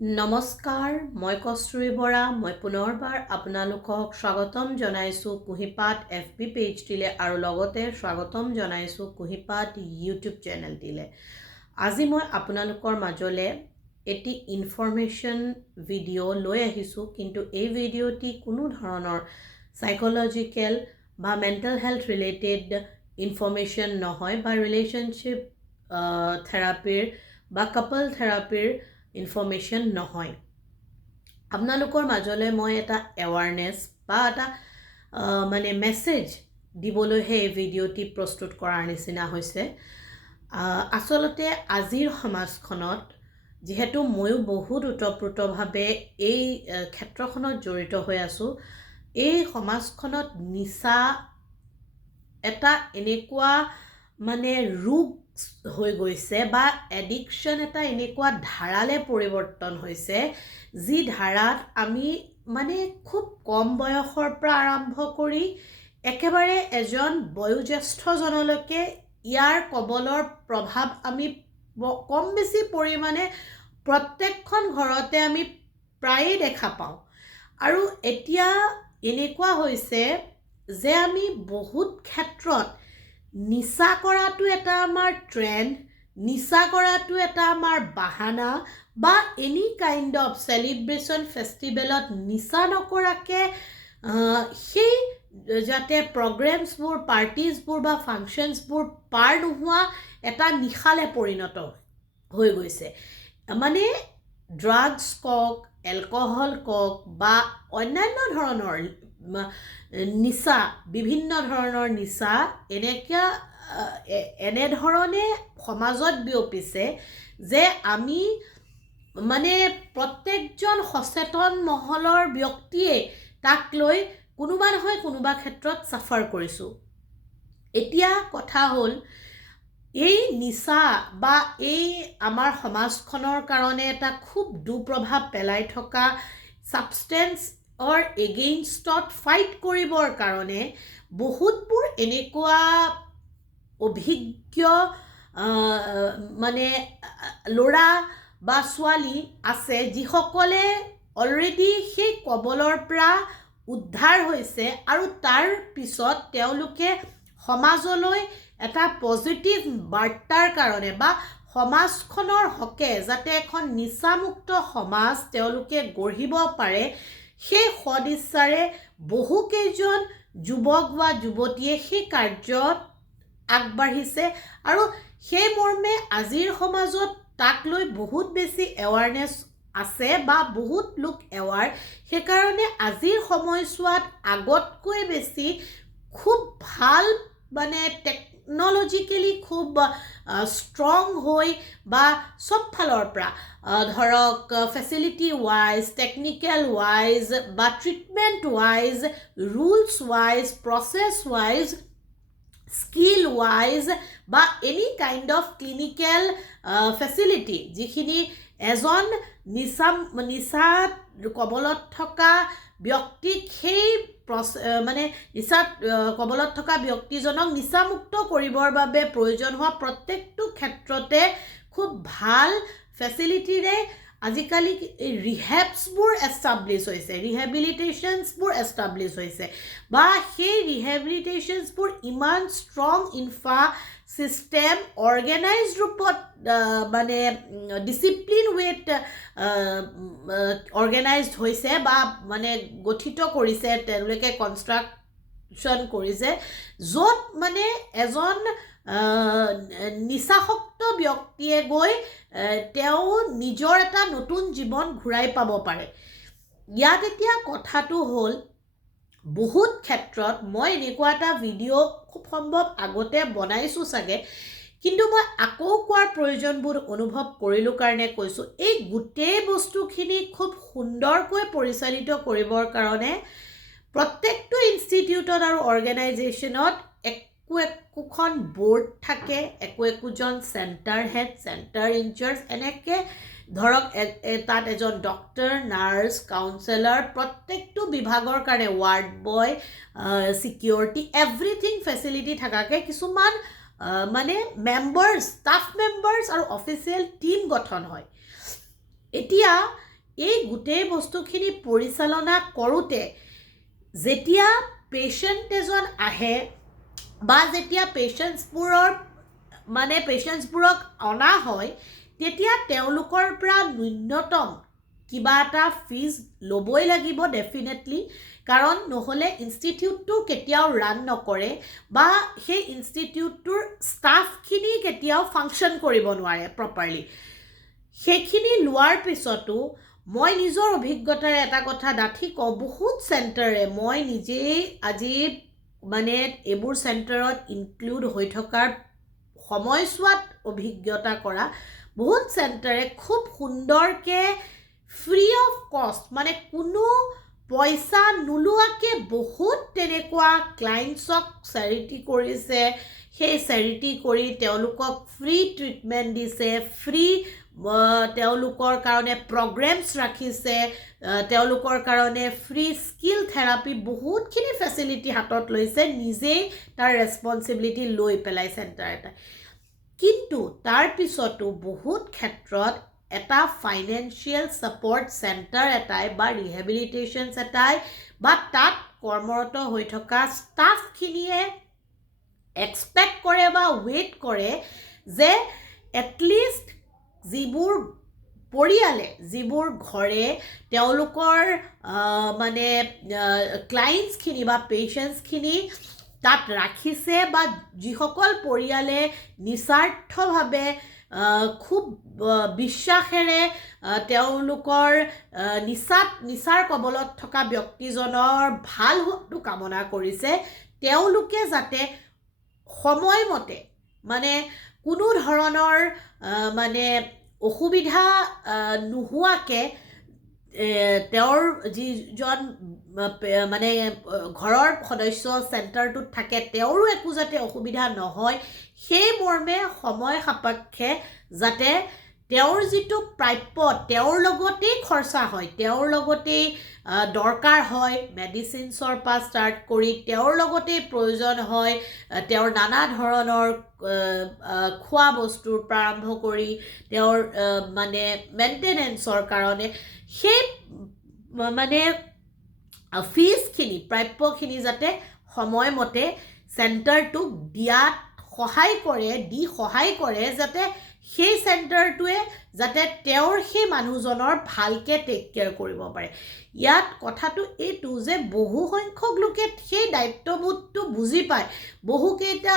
নমস্কাৰ, মই কস্তুৰী বৰা। মই পুনৰবাৰ আপোনালোকক স্বাগতম জনাইছোঁ কুঁহিপাত FB পেজটিলে আৰু লগতে স্বাগতম জনাইছোঁ কুঁহিপাত YouTube চেনেলটিলে। আজি মই আপোনালোকৰ মাজলে এটি ইনফৰমেশ্যন ভিডিঅ' লৈ আহিছোঁ, কিন্তু এই ভিডিঅ'টি কোনো ধৰণৰ সাইকোলজিকেল বা মেণ্টেল হেল্থ ৰিলেটেড ইনফৰমেশ্যন নহয় বা ৰিলেশ্যনশ্বিপ থেৰাপিৰ বা কাপল থেৰাপিৰ ইনফৰমেশ্যন নহয়। আপোনালোকৰ মাজলৈ মই এটা এৱাৰনেছ বা এটা মেছেজ দিবলৈহে এই ভিডিঅ'টি প্ৰস্তুত কৰাৰ নিচিনা হৈছে। আচলতে আজিৰ সমাজখনত যিহেতু ময়ো বহুত ওতঃপ্ৰোতভাৱে এই ক্ষেত্ৰখনত জড়িত হৈ আছোঁ, এই সমাজখনত নিচা এটা এনেকুৱা ৰোগ হৈ গৈছে বা এডিকশ্যন এটা এনেকুৱা ধাৰালে পৰিৱৰ্তন হৈছে, যি ধাৰাত আমি খুব কম বয়সৰ পৰা আৰম্ভ কৰি একেবাৰে এজন বয়োজ্যেষ্ঠজনলৈকে ইয়াৰ কবলৰ প্ৰভাৱ আমি কম বেছি পৰিমাণে প্ৰত্যেকখন ঘৰতে আমি প্ৰায়ে দেখা পাওঁ। আৰু এতিয়া এনেকুৱা হৈছে যে আমি বহুত ক্ষেত্ৰত নিচা কৰাটো এটা আমাৰ ট্ৰেণ্ড, নিচা কৰাটো এটা আমাৰ বাহানা বা এনি কাইণ্ড অফ চেলিব্ৰেশ্যন ফেষ্টিভেলত নিচা নকৰাকৈ সেই যাতে প্ৰগ্ৰেমছবোৰ, পাৰ্টিজবোৰ বা ফাংচনছবোৰ পাৰ নোহোৱা এটা নিশালে পৰিণত হৈ গৈছে। ড্ৰাগছ কওক, এলকহল কওক বা অন্যান্য ধৰণৰ নিচা, বিভিন্ন ধৰণৰ নিচা এনেধৰণে সমাজত বিয়পিছে যে আমি প্ৰত্যেকজন সচেতন মহলৰ ব্যক্তিয়ে তাক লৈ কোনোবা নহয় কোনোবা ক্ষেত্ৰত ছাফাৰ কৰিছোঁ। এতিয়া কথা হ'ল, এই নিচা বা এই আমাৰ সমাজখনৰ কাৰণে এটা খুব দুপ্ৰভাৱ পেলাই থকা ছাবষ্টেন্সৰ এগেইনষ্টত ফাইট কৰিবৰ কাৰণে বহুতবোৰ এনেকুৱা অভিজ্ঞ ল'ৰা বা ছোৱালী আছে যিসকলে অলৰেডি সেই কবলৰ পৰা উদ্ধাৰ হৈছে আৰু তাৰ পিছত তেওঁলোকে সমাজলৈ এটা পজিটিভ বাৰ্তাৰ কাৰণে বা সমাজখনৰ হকে যাতে এখন নিচামুক্ত সমাজ তেওঁলোকে গঢ়িব পাৰে, সেই সদিচ্ছাৰে বহুকেইজন যুৱক বা যুৱতীয়ে সেই কাৰ্যত আগবাঢ়িছে আৰু সেই মৰ্মে আজিৰ সমাজত তাক লৈ বহুত বেছি এৱাৰনেছ আছে বা বহুত লোক এৱাৰ। সেইকাৰণে আজিৰ সময়ছোৱাত আগতকৈ বেছি খুব ভাল টেকনলজিকেলি খুব ষ্ট্ৰং হৈ বা চব ফালৰ পৰা ধৰক ফেচিলিটি ৱাইজ, টেকনিকেল ৱাইজ বা treatment wise, rules wise, process wise, skill wise বা any kind of clinical facility যিখিনি এজন নিচাত কবলত থকা ব্যক্তিক সেই নিচাত কবলত থকা ব্যক্তিজনক নিচামুক্ত কৰিবৰ বাবে প্ৰয়োজন হোৱা প্ৰত্যেকটো ক্ষেত্ৰতে খুব ভাল ফেচিলিটিৰে আজিকালি ৰিহেবছবোৰ এষ্টাব্লিছ হৈছে, ৰিহেবিলিটেশ্যনছবোৰ এষ্টাব্লিছ হৈছে বা সেই ৰিহেবিলিটেশ্যনছবোৰ ইমান ষ্ট্ৰং চিষ্টেম অৰ্গেনাইজ ৰূপত ডিচিপ্লিন ৱেত অৰ্গেনাইজড হৈছে বা গঠিত কৰিছে, তেওঁলোকে কনষ্ট্ৰাকশ্যন কৰিছে, য'ত এজন নিচাসক্ত ব্যক্তিয়ে গৈ তেওঁ নিজৰ এটা নতুন জীৱন ঘূৰাই পাব পাৰে। ইয়াত এতিয়া কথাটো হ'ল, বহুত ক্ষেত্ৰত মই এনেকুৱা এটা ভিডিঅ' খুব সম্ভৱ আগতে বনাইছোঁ চাগে, কিন্তু মই আকৌ কোৱাৰ প্ৰয়োজনবোৰ অনুভৱ কৰিলোঁ কাৰণে কৈছোঁ। এই গোটেই বস্তুখিনি খুব সুন্দৰকৈ পৰিচালিত কৰিবৰ কাৰণে প্ৰত্যেকটো ইনষ্টিটিউটত আৰু অৰ্গেনাইজেশ্যনত একোখন বোৰ্ড থাকে, একোজন চেণ্টাৰ হেড, চেণ্টাৰ ইনচাৰ্জ, এনেকৈ ধৰক তাত এজন ডক্টৰ, নাৰ্ছ, কাউন্সেলৰ, প্ৰত্যেকটো বিভাগৰ কাৰণে ward boy, security, everything facility থকাকৈ কিছুমান মেম্বাৰ্ছ, ষ্টাফ মেম্বাৰ্ছ আৰু অফিচিয়েল টিম গঠন হয়। এতিয়া এই গোটেই বস্তুখিনি পৰিচালনা কৰোঁতে যেতিয়া পেচেণ্ট এজন আহে বা যেতিয়া পেচেণ্টছবোৰক অনা হয় তেতিয়া তেওঁলোকৰ পৰা ন্যূনতম কিবা এটা ফিজ ল'বই লাগিব ডেফিনেটলি, কাৰণ নহ'লে ইনষ্টিটিউটটো কেতিয়াও ৰান নকৰে বা সেই ইনষ্টিটিউটটোৰ ষ্টাফখিনি কেতিয়াও ফাংচন কৰিব নোৱাৰে প্ৰপাৰলি। সেইখিনি লোৱাৰ পিছতো মই নিজৰ অভিজ্ঞতাৰে এটা কথা ডাঠি কওঁ, বহুত চেণ্টাৰে মই নিজেই আজি এইবোৰ চেণ্টাৰত ইনক্লুড হৈ থকাৰ সময়ছোৱাত অভিজ্ঞতা কৰা বহুত চেণ্টাৰে খুব সুন্দৰকৈ ফ্ৰী অফ কষ্ট কোনো পইচা নোলোৱাকৈ বহুত তেনেকুৱা ক্লায়েণ্টছক চেৰিটি কৰিছে। সেই চেৰিটি কৰি তেওঁলোকক ফ্ৰী ট্ৰিটমেণ্ট দিছে, ফ্ৰী তেওঁলোকৰ কাৰণে প্ৰগ্ৰেমছ ৰাখিছে, তেওঁলোকৰ কাৰণে ফ্ৰী স্কিল থেৰাপি বহুতখিনি ফেচিলিটি হাতত লৈছে, নিজেই তাৰ ৰেছপনচিবিলিটি লৈ পেলাই চেণ্টাৰ এটাই। কিন্তু তাৰ পিছতো বহুত ক্ষেত্ৰত এটা ফাইনেন্সিয়েল ছাপৰ্ট চেণ্টাৰ এটাই বা ৰিহেবিলিটেশ্যনছ এটাই বা তাত কৰ্মৰত হৈ থকা ষ্টাফখিনিয়ে এক্সপেক্ট কৰে বা ৱেইট কৰে যে এটলিষ্ট যিবোৰ পৰিয়ালে যিবোৰ ঘৰে তেওঁলোকৰ ক্লায়েণ্টছখিনি বা পেচেণ্টছখিনি তাত ৰাখিছে বা যিসকল পৰিয়ালে নিস্বাৰ্থভাৱে খুব বিশ্বাসেৰে তেওঁলোকৰ নিচাৰ কবলত থকা ব্যক্তিজনৰ ভাল হোৱাটো কামনা কৰিছে, তেওঁলোকে যাতে সময়মতে কোনো ধৰণৰ অসুবিধা নোহোৱাকৈ তেওঁৰ যিজন ঘৰৰ সদস্য চেণ্টাৰটোত থাকে তেওঁৰো একো যাতে অসুবিধা নহয় সেই মৰ্মে সময় সাপেক্ষে যাতে তেওঁৰ যিটো প্ৰাপ্য তেওঁৰ লগতেই খৰচা হয়, তেওঁৰ লগতেই দৰকাৰ হয়, মেডিচিনছৰ পৰা ষ্টাৰ্ট কৰি তেওঁৰ লগতেই প্ৰয়োজন হয়, তেওঁৰ নানা ধৰণৰ খোৱা বস্তুৰ পৰা আৰম্ভ কৰি তেওঁৰ মেইনটেনেন্সৰ কাৰণে সেই ফিজখিনি প্ৰাপ্যখিনি যাতে সময়মতে চেণ্টাৰটোক দিয়াত সহায় কৰে যাতে সেই চেণ্টাৰটোৱে যাতে তেওঁৰ সেই মানুহজনৰ ভালকৈ টেক কেয়াৰ কৰিব পাৰে। ইয়াত কথাটো এইটো যে বহু সংখ্যক লোকে সেই দায়িত্ববোধটো বুজি পায়, বহুকেইটা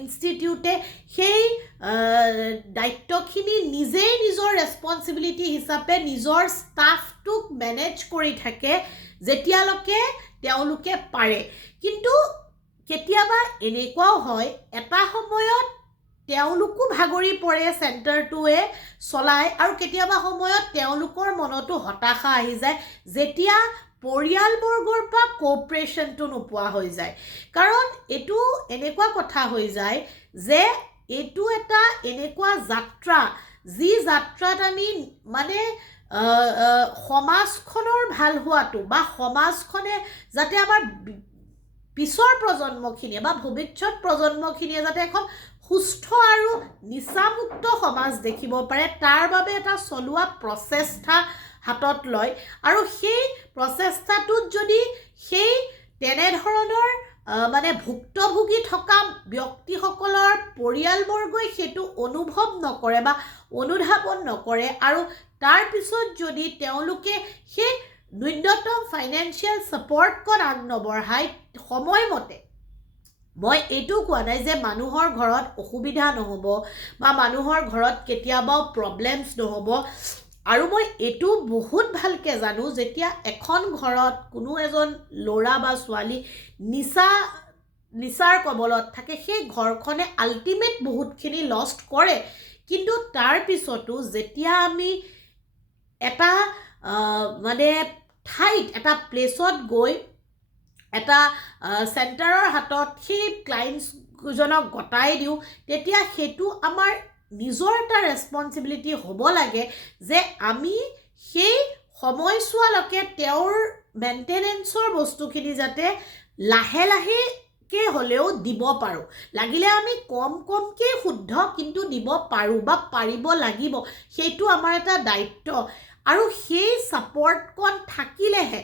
ইনষ্টিটিউটে সেই দায়িত্বখিনি নিজেই নিজৰ ৰেছপনচিবিলিটি হিচাপে নিজৰ ষ্টাফটোক মেনেজ কৰি থাকে যেতিয়ালৈকে তেওঁলোকে পাৰে। কিন্তু কেতিয়াবা এনেকুৱাও হয় এটা সময়ত তেওঁলোকো ভাগৰি পৰে চেণ্টাৰটোৱে চলায় আৰু কেতিয়াবা সময়ত তেওঁলোকৰ মনতো হতাশা আহি যায় যেতিয়া পৰিয়ালবৰ্গৰ পৰা কোঅপাৰেশ্যনটো নোপোৱা হৈ যায়। কাৰণ এইটো এনেকুৱা কথা হৈ যায় যে এইটো এটা এনেকুৱা যাত্ৰা যি যাত্ৰাত আমি সমাজখনৰ ভাল হোৱাটো বা সমাজখনে যাতে আমাৰ পিছৰ প্ৰজন্মখিনিয়ে বা ভৱিষ্যত প্ৰজন্মখিনিয়ে যাতে এখন সুস্থ আৰু নিচামুক্ত সমাজ দেখিব পাৰে তাৰ বাবে এটা চলোৱা প্ৰচেষ্টা হাতত লয়। আৰু সেই প্ৰচেষ্টাটোত যদি সেই তেনেধৰণৰ ভুক্তভোগী থকা ব্যক্তিসকলৰ পৰিয়ালবৰ্গই সেইটো অনুভৱ নকৰে বা অনুধাৱন নকৰে আৰু তাৰপিছত যদি তেওঁলোকে সেই ন্যূনতম ফাইনেন্সিয়েল ছাপৰ্টকণ আগনবঢ়ায় সময়মতে, মই এইটো কোৱা নাই যে মানুহৰ ঘৰত অসুবিধা নহ'ব বা মানুহৰ ঘৰত কেতিয়াবাও প্ৰব্লেমছ নহ'ব। আৰু মই এইটো বহুত ভালকৈ জানো যেতিয়া এখন ঘৰত কোনো এজন ল'ৰা বা ছোৱালী নিচাৰ কবলত থাকে সেই ঘৰখনে আল্টিমেট বহুতখিনি লষ্ট কৰে। কিন্তু তাৰ পিছতো যেতিয়া আমি এটা ঠাইত এটা প্লেচত গৈ এটা চেণ্টাৰৰ হাতত সেই ক্লায়েণ্টছজনক গতাই দিওঁ তেতিয়া সেইটো আমাৰ নিজৰ এটা ৰেছপনচিবিলিটি হ'ব লাগে যে আমি সেই সময়ছোৱালৈকে তেওঁৰ মেইনটেনেন্সৰ বস্তুখিনি যাতে লাহে লাহেকৈ হ'লেও দিব পাৰোঁ। লাগিলে আমি কমকৈ শুদ্ধ কিন্তু দিব পাৰোঁ বা পাৰিব লাগিব, সেইটো আমাৰ এটা দায়িত্ব। আৰু সেই ছাপৰ্টকণ থাকিলেহে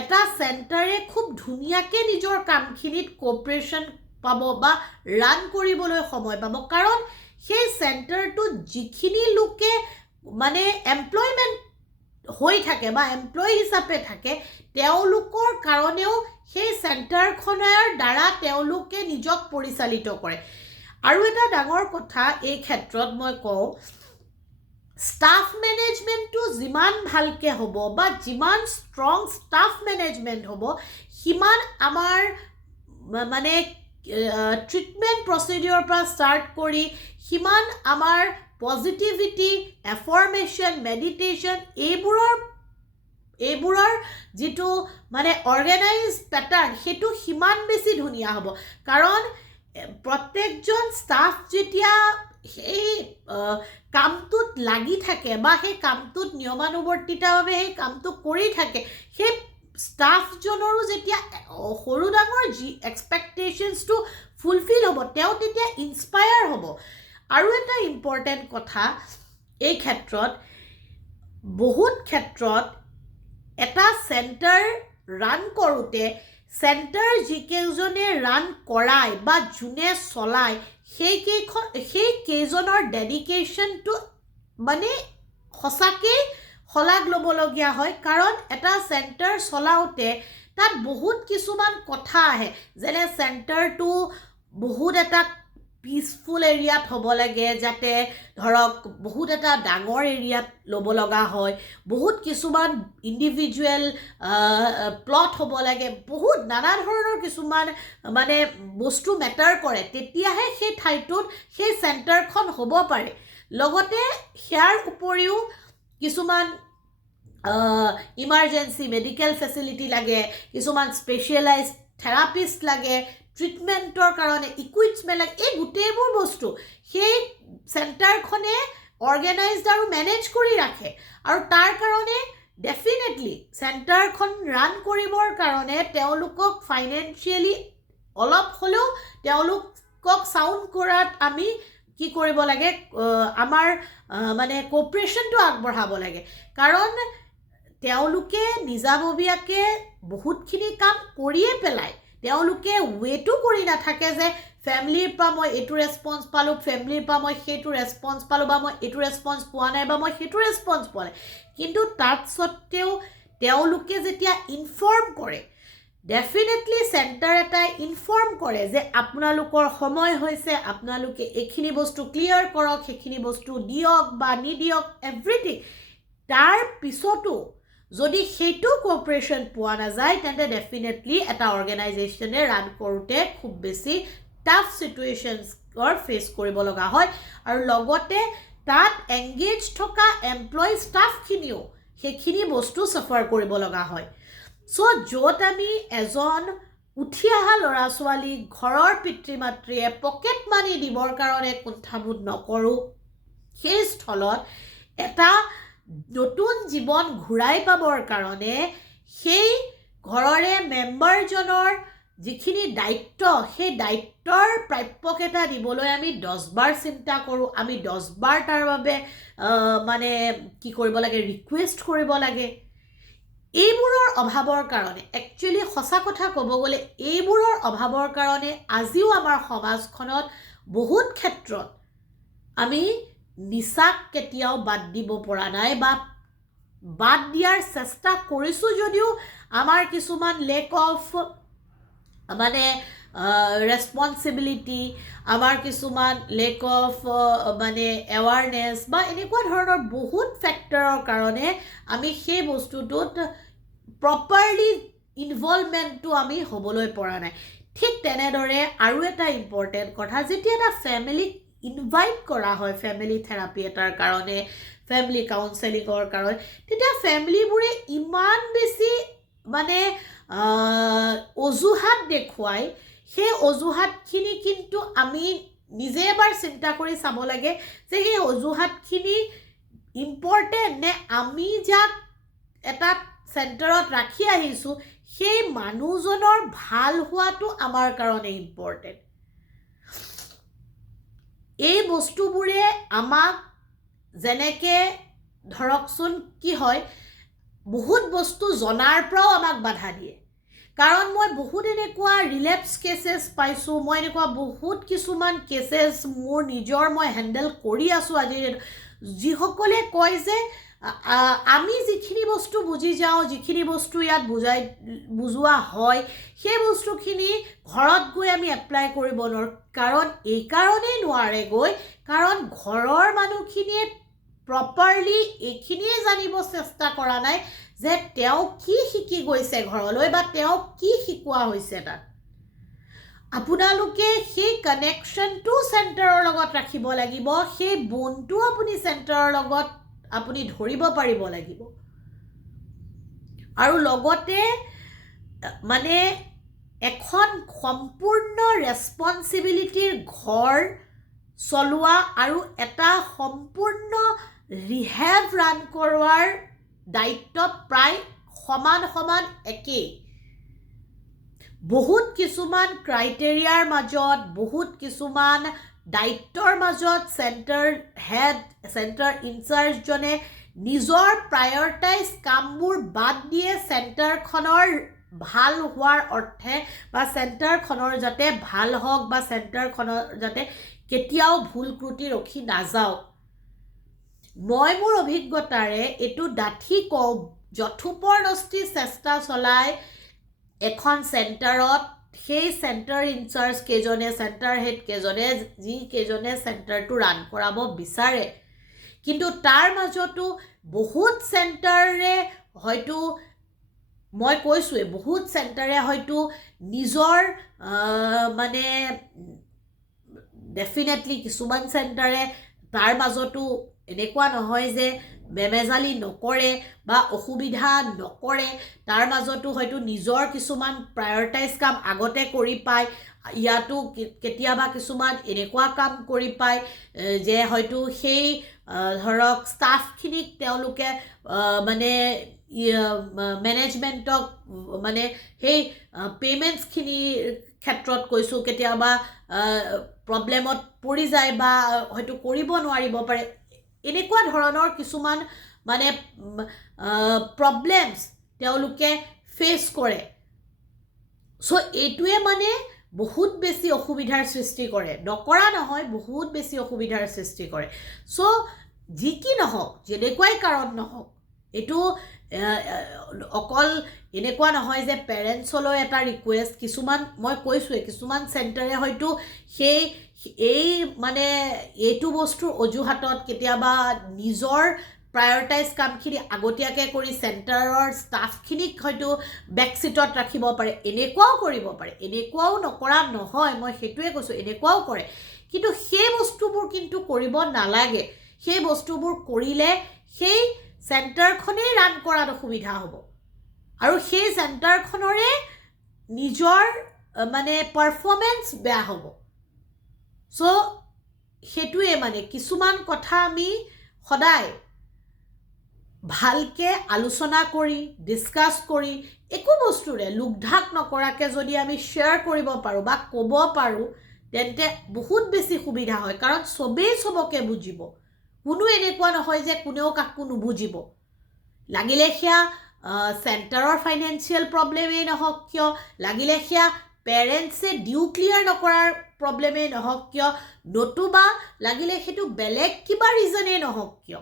এটা চেণ্টাৰে খুব ধুনীয়াকৈ নিজৰ কামখিনিত কোঅপাৰেশ্যন পাব বা ৰান কৰিবলৈ সময় পাব কাৰণ সেই চেণ্টাৰটোত যিখিনি লোকে মানে এমপ্লয়মেণ্ট হৈ থাকে বা এমপ্লয়ী হিচাপে থাকে তেওঁলোকৰ কাৰণেও সেই চেণ্টাৰখনৰ দ্বাৰা তেওঁলোকে নিজক পৰিচালিত কৰে আৰু এটা ডাঙৰ কথা এই ক্ষেত্ৰত মই কওঁ ষ্টাফ মেনেজমেণ্টটো যিমান ভালকৈ হ'ব বা যিমান ষ্ট্ৰং ষ্টাফ মেনেজমেণ্ট হ'ব সিমান আমাৰ মানে ট্ৰিটমেণ্ট প্ৰচিডিউৰৰ পৰা ষ্টাৰ্ট কৰি সিমান আমাৰ পজিটিভিটি এফৰ্মেশ্যন মেডিটেশ্যন এইবোৰৰ যিটো মানে অৰ্গেনাইজ পেটাৰ্ণ সেইটো সিমান বেছি ধুনীয়া হ'ব কাৰণ প্ৰত্যেকজন ষ্টাফ যেতিয়া সেই কামটোত লাগি থাকে বা সেই কামটোত নিয়মানুৱৰ্তিতাভাৱে সেই কামটো কৰি থাকে সেই ষ্টাফজনৰো যেতিয়া সৰু ডাঙৰ যি এক্সপেক্টেশ্যনছটো ফুলফিল হ'ব তেওঁ তেতিয়া ইনস্পায়াৰ হ'ব আৰু এটা ইম্পৰ্টেণ্ট কথা এই ক্ষেত্ৰত বহুত ক্ষেত্ৰত এটা চেণ্টাৰ ৰান কৰোঁতে চেণ্টাৰ যিকেইজনে ৰান কৰায় বা যোনে চলায় সেইকেইজনৰ ডেডিকেশ্যনটো মানে সঁচাকৈ শলাগ ল'বলগীয়া হয় কাৰণ এটা চেণ্টাৰ চলাওঁতে তাত বহুত কিছুমান কথা আহে যেনে চেণ্টাৰটো বহুত এটা পিচফুল এৰিয়াত হ'ব লাগে যাতে ধৰক বহুত এটা ডাঙৰ এৰিয়াত ল'ব লগা হয় বহুত কিছুমান ইণ্ডিভিজুৱেল প্লট হ'ব লাগে বহুত নানা ধৰণৰ কিছুমান মানে বস্তু মেটাৰ কৰে তেতিয়াহে সেই ঠাইটোত সেই চেণ্টাৰখন হ'ব পাৰে লগতে ইয়াৰ উপৰিও কিছুমান ইমাৰ্জেঞ্চি মেডিকেল ফেচিলিটি লাগে কিছুমান স্পেচিয়েলাইজ থেৰাপিষ্ট লাগে ট্ৰিটমেণ্টৰ কাৰণে ইকুইপমেণ্ট লাগে এই গোটেইবোৰ বস্তু সেই চেণ্টাৰখনে অৰ্গেনাইজড আৰু মেনেজ কৰি ৰাখে আৰু তাৰ কাৰণে ডেফিনেটলি চেণ্টাৰখন ৰান কৰিবৰ কাৰণে তেওঁলোকক ফাইনেন্সিয়েলি অলপ হ'লেও তেওঁলোকক চাউণ্ড কৰাত আমি কি কৰিব লাগে আমাৰ মানে কোঅপাৰেশ্যনটো আগবঢ়াব লাগে কাৰণ তেওঁলোকে নিজাববীয়াকৈ বহুতখিনি কাম কৰিয়ে পেলায় তেওঁলোকে ৱেইটো কৰি নাথাকে যে ফেমিলিৰ পৰা মই এইটো ৰেছপন্স পালোঁ ফেমিলিৰ পৰা মই সেইটো ৰেছপন্স পালোঁ বা মই এইটো ৰেছপন্স পোৱা নাই বা মই সেইটো ৰেছপন্স পোৱা নাই কিন্তু তাত সত্ত্বেও তেওঁলোকে যেতিয়া ইনফৰ্ম কৰে ডেফিনেটলি চেণ্টাৰ এটাই ইনফৰ্ম কৰে যে আপোনালোকৰ সময় হৈছে আপোনালোকে এইখিনি বস্তু ক্লিয়াৰ কৰক সেইখিনি বস্তু দিয়ক বা নিদিয়ক এভৰিথিং তাৰ পিছতো যদি সেইটো কোঅপাৰেশ্যন পোৱা নাযায় তেন্তে ডেফিনেটলি এটা অৰ্গেনাইজেশ্যনে ৰান কৰোঁতে খুব বেছি টাফ চিটুৱেশ্যনছৰ ফেচ কৰিব লগা হয় আৰু লগতে তাত এংগেজ থকা এমপ্লয়ী ষ্টাফখিনিও সেইখিনি বস্তু চাফাৰ কৰিব লগা হয় চ' য'ত আমি এজন উঠি অহা ল'ৰা ছোৱালী ঘৰৰ পিতৃ মাতৃয়ে পকেট মানি দিবৰ কাৰণে কুণ্ঠাবোধ নকৰোঁ সেই স্থলত এটা নতুন জীৱন ঘূৰাই পাবৰ কাৰণে সেই ঘৰৰে মেম্বাৰজনৰ যিখিনি দায়িত্ব সেই দায়িত্বৰ প্ৰাপ্যকেইটা দিবলৈ আমি 10 বাৰ চিন্তা কৰোঁ আমি 10 বাৰ তাৰ বাবে মানে কি কৰিব লাগে ৰিকুৱেষ্ট কৰিব লাগে এইবোৰৰ অভাৱৰ কাৰণে একচুৱেলি সঁচা কথা ক'ব গ'লে এইবোৰৰ অভাৱৰ কাৰণে আজিও আমাৰ সমাজখনত বহুত ক্ষেত্ৰত আমি নিচাক কেতিয়াও বাদ দিব পৰা নাই বা বাদ দিয়াৰ চেষ্টা কৰিছোঁ যদিও আমাৰ কিছুমান লেক অফ মানে ৰেছপন্সিবিলিটি আমাৰ কিছুমান লেক অফ মানে এৱাৰনেছ বা এনেকুৱা ধৰণৰ বহুত ফেক্টৰৰ কাৰণে আমি সেই বস্তুটোত প্ৰপাৰলি ইনভলভমেণ্টটো আমি হ'বলৈ পৰা নাই ঠিক তেনেদৰে আৰু এটা ইম্পৰ্টেণ্ট কথা যেতিয়া এটা ফেমিলিক ইনভাইট কৰা হয় ফেমিলি থেৰাপি এটাৰ কাৰণে ফেমিলি কাউন্সেলিঙৰ কাৰণে তেতিয়া ফেমিলিবোৰে ইমান বেছি মানে অজুহাত দেখুৱাই সেই অজুহাতখিনি কিন্তু আমি নিজে এবাৰ চিন্তা কৰি চাব লাগে যে সেই অজুহাতখিনি ইম্পৰ্টেণ্ট নে আমি যাক এটা চেণ্টাৰত ৰাখি আহিছোঁ সেই মানুহজনৰ ভাল হোৱাটো আমাৰ কাৰণে ইম্পৰ্টেণ্ট এই বস্তুবোৰে আমাক যেনেকৈ ধৰকচোন কি হয় বহুত বস্তু জনাৰ পৰাও আমাক বাধা দিয়ে কাৰণ মই বহুত এনেকুৱা ৰিলেপ্স কেছেছ পাইছোঁ মই এনেকুৱা বহুত কিছুমান কেছেছ মোৰ নিজৰ মই হেণ্ডেল কৰি আছোঁ আজি যিসকলে কয় যে আমি যিখিনি বস্তু বুজি যাওঁ যিখিনি বস্তু ইয়াত বুজোৱা হয় সেই বস্তুখিনি ঘৰত গৈ আমি এপ্লাই কৰিব নোৱাৰোঁ কাৰণ এই কাৰণেই নোৱাৰে গৈ কাৰণ ঘৰৰ মানুহখিনিয়ে প্ৰপাৰলি এইখিনিয়ে জানিব চেষ্টা কৰা নাই যে তেওঁ কি শিকি গৈছে ঘৰলৈ বা তেওঁ কি শিকোৱা হৈছে তাত আপোনালোকে সেই কানেকশ্যনটো চেণ্টাৰৰ লগত ৰাখিব লাগিব সেই বনটো আপুনি চেণ্টাৰৰ লগত আপুনি ধৰিব পাৰিব লাগিব আৰু লগতে মানে এখন সম্পূৰ্ণ ৰেছপন্সিবিলিটিৰ ঘৰ চলোৱা আৰু এটা সম্পূৰ্ণ ৰিহেব ৰান কৰোৱাৰ দায়িত্ব প্ৰায় সমান একেই বহুত কিছুমান ক্ৰাইটেৰিয়াৰ মাজত বহুত কিছুমান দায়িত্বৰ মাজত চেণ্টাৰ ইনচাৰ্জজনে নিজৰ প্ৰায়ৰিটাইজ কামবোৰ বাদ দিয়ে চেণ্টাৰখনৰ ভাল হোৱাৰ অৰ্থে বা চেণ্টাৰখনৰ যাতে ভাল হওক বা চেণ্টাৰখনৰ যাতে কেতিয়াও ভুল ক্ৰুটি ৰখি নাযাওক মই মোৰ অভিজ্ঞতাৰে এইটো ডাঠি কওঁ যথোপৰদস্তি চেষ্টা চলাই এখন চেণ্টাৰত সেই চেণ্টাৰ ইনচাৰ্জ কেইজনে চেণ্টাৰ হেড কেইজনে যিকেইজনে চেণ্টাৰটো ৰান কৰাব বিচাৰে কিন্তু তাৰ মাজতো বহুত চেণ্টাৰে হয়তো মই কৈছোঁৱে বহুত চেণ্টাৰে হয়তো নিজৰ মানে ডেফিনেটলি কিছুমান চেণ্টাৰে তাৰ মাজতো এনেকুৱা নহয় যে বেমেজালি নকৰে বা অসুবিধা নকৰে তাৰ মাজতো হয়তো নিজৰ কিছুমান প্ৰায়ৰিটাইজ কাম আগতে কৰি পায় ইয়াতো কেতিয়াবা কিছুমান এনেকুৱা কাম কৰি পায় যে হয়তো সেই ধৰক ষ্টাফখিনিক তেওঁলোকে মানে মেনেজমেণ্টক মানে সেই পে'মেণ্টছখিনিৰ ক্ষেত্ৰত কৈছোঁ কেতিয়াবা প্ৰব্লেমত পৰি যায় বা হয়তো কৰিব নোৱাৰিব পাৰে এনেকুৱা ধৰণৰ কিছুমান মানে প্ৰব্লেমছ তেওঁলোকে ফেচ কৰে চ' এইটোৱে মানে বহুত বেছি অসুবিধাৰ সৃষ্টি কৰে নকৰা নহয় বহুত বেছি অসুবিধাৰ সৃষ্টি কৰে চ' যি কি নহওক যেনেকুৱাই কাৰণ নহওক এইটো অকল এনেকুৱা নহয় যে পেৰেণ্টছলৈ এটা ৰিকুৱেষ্ট কিছুমান মই কৈছোঁৱে কিছুমান চেণ্টাৰে হয়তো এই মানে এইটো বস্তুৰ অজুহাতত কেতিয়াবা নিজৰ প্ৰায়ৰিটাইজ কামখিনি আগতীয়াকৈ কৰি চেণ্টাৰৰ ষ্টাফখিনিক হয়তো বেকছিটত ৰাখিব পাৰে এনেকুৱাও কৰিব পাৰে এনেকুৱাও নকৰা নহয় মই সেইটোৱে কৈছোঁ এনেকুৱাও কৰে কিন্তু সেই বস্তুবোৰ কিন্তু কৰিব নালাগে সেই বস্তুবোৰ কৰিলে সেই চেণ্টাৰখনেই ৰান কৰাত অসুবিধা হ'ব আৰু সেই চেণ্টাৰখনৰে নিজৰ মানে পাৰফৰ্মেঞ্চ বেয়া হ'ব চ' সেইটোৱে মানে কিছুমান কথা আমি সদায় ভালকৈ আলোচনা কৰি ডিছকাছ কৰি একো বস্তুৰে লোকঢাক নকৰাকৈ যদি আমি শ্বেয়াৰ কৰিব পাৰোঁ বা ক'ব পাৰোঁ তেন্তে বহুত বেছি সুবিধা হয় কাৰণ চবেই চবকে বুজিব কোনো এনেকুৱা নহয় যে কোনেও কাকো নুবুজিব লাগিলে সেয়া চেণ্টাৰৰ ফাইনেন্সিয়েল প্ৰব্লেমেই নহওক কিয় লাগিলে সেয়া পেৰেণ্টছে ডিউ ক্লিয়াৰ নকৰাৰ প্ৰব্লেমেই নহওক কিয় নতুবা লাগিলে সেইটো বেলেগ কিবা ৰিজনেই নহওক কিয়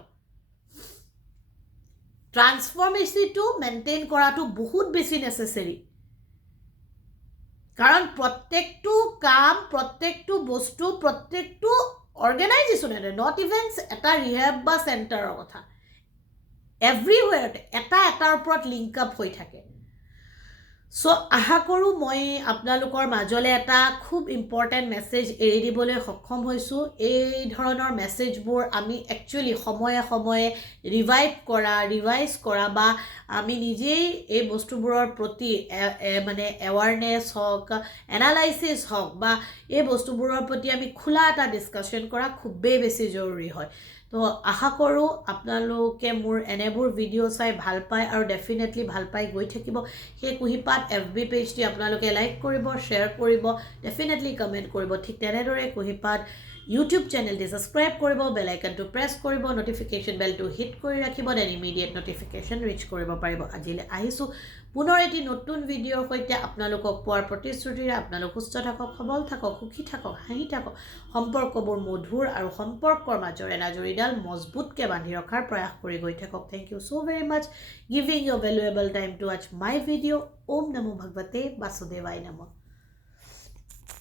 ট্ৰান্সফৰ্মেচিটো মেইনটেইন কৰাটো বহুত বেছি নেচেচেৰী কাৰণ প্ৰত্যেকটো কাম প্ৰত্যেকটো বস্তু প্ৰত্যেকটো অৰ্গেনাইজেশ্যনে নট ইভেন এটা ৰিহেব বা চেণ্টাৰৰ কথা এভৰিৱেৰতে এটাৰ ওপৰত লিংক আপ হৈ থাকে চ' আশা কৰোঁ মই আপোনালোকৰ মাজলৈ এটা খুব ইম্পৰ্টেণ্ট মেছেজ এৰি দিবলৈ সক্ষম হৈছোঁ এই ধৰণৰ মেছেজবোৰ আমি একচুৱেলি সময়ে সময়ে ৰিভাইজ কৰা বা আমি নিজেই এই বস্তুবোৰৰ প্ৰতি মানে এৱাৰনেছ হওক এনালাইচিছ হওক বা এই বস্তুবোৰৰ প্ৰতি আমি খোলা এটা ডিছকাশ্যন কৰা খুবেই বেছি জৰুৰী হয় তো আশা কৰোঁ আপোনালোকে মোৰ এনেবোৰ ভিডিঅ' চাই ভাল পায় আৰু ডেফিনেটলি ভাল পাই গৈ থাকিব সেই কুঁহিপাত FB পেজটি আপোনালোকে লাইক কৰিব শ্বেয়াৰ কৰিব ডেফিনেটলি কমেণ্ট কৰিব ঠিক তেনেদৰে কুঁহিপাত ইউটিউব চেনেলটি ছাবস্ক্ৰাইব কৰিব, বেল আইকনটো প্ৰেছ কৰিব, নটিফিকেশ্যন বেলটো হিট কৰি ৰাখিব, দেন ইমিডিয়েট নটিফিকেশ্যন ৰিচ কৰিব পাৰিব। আজিলৈ আহিছোঁ পুনৰ এটি নতুন ভিডিঅ'ৰ সৈতে আপোনালোকক পোৱাৰ প্ৰতিশ্ৰুতিৰে। আপোনালোক সুস্থ থাকক, সবল থাকক, সুখী থাকক, হাঁহি থাকক, সম্পৰ্কবোৰ মধুৰ আৰু সম্পৰ্কৰ মাজৰ এনাজৰীডাল মজবুতকৈ বান্ধি ৰখাৰ প্ৰয়াস কৰি গৈ থাকক। Thank you so' very much giving your valuable time to watch my video'. ওম নমো ভগৱতে বাসুদেৱায় নমঃ।